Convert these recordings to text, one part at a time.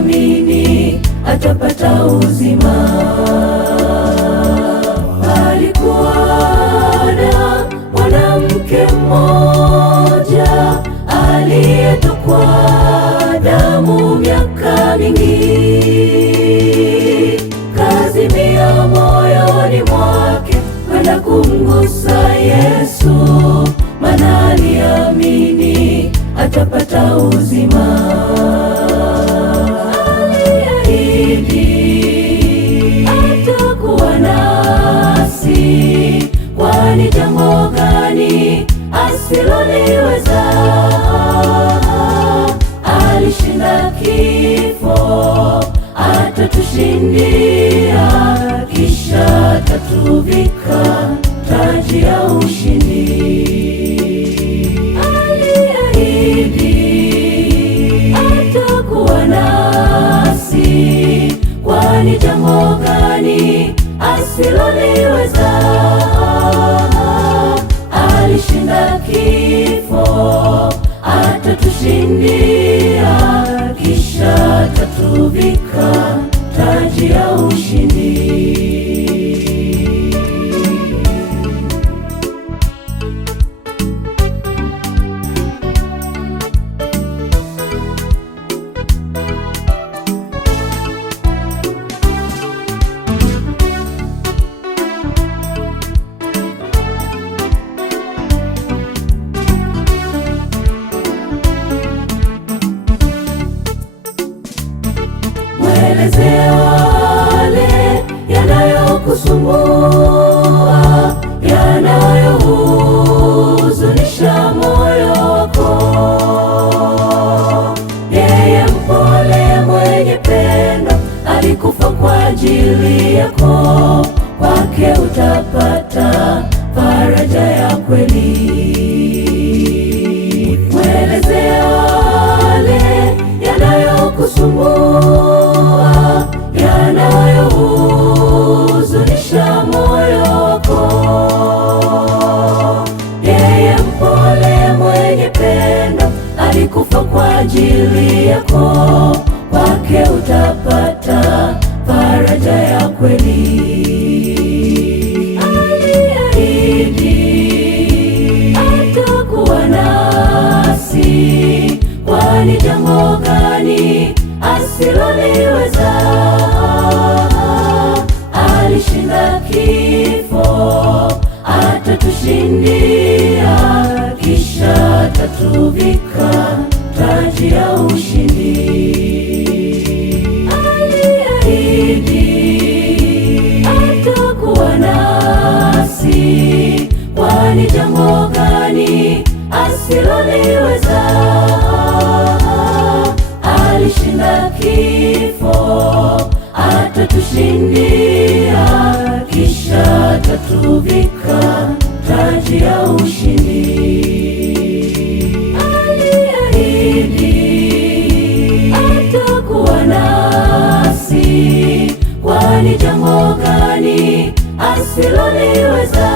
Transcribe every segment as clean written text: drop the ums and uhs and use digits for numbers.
aliamini atapata uzima. Palikuwa na mwanamke mmoja aliyetokwa damu miaka mingi. Kazimia moyoni mwake kwenda kumgusa Yesu, maana aliamini atapata uzima. Aliahidi atakuwa nasi, kwani jambo gani asiloliweza? Alishinda kifo, atatushindia, kisha atatuvika taji ya ushindi. Aliahidi atakuwa nasi, kwani jambo gani asiloliweza? Alishinda kifo, atatushindia, kisha atatuvika taji ya ushindi. Mweleze yale yanayokusumbua, yanayohuzunisha moyo wako. Yeye mpole, mwenye pendo, alikufa kwa ajili yako. Kwake utapata faraja ya kweli. Mweleze yale yanayokusumbua, yanayohuzunisha moyo wako. Yeye mpole, mwenye pendo, alikufa kwa ajili yako. Kwake utapata faraja ya kweli. Aliahidi atakuwa nasi, kwani jambo gani asiloliweza? Alishinda kifo, atatushindia, kisha atatuvika taji ya ushindi. Aliahidi atakuwa nasi, kwani jambo gani asiloliweza? Alishinda kifo, atatushindia, kisha atatuvika taji ya ushindi. Aliahidi atakuwa nasi, kwani jambo gani asiloliweza?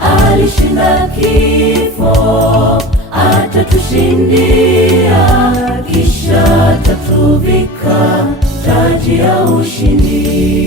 Alishinda kifo, atatushindia, kisha atatuvika taji ya ushindi.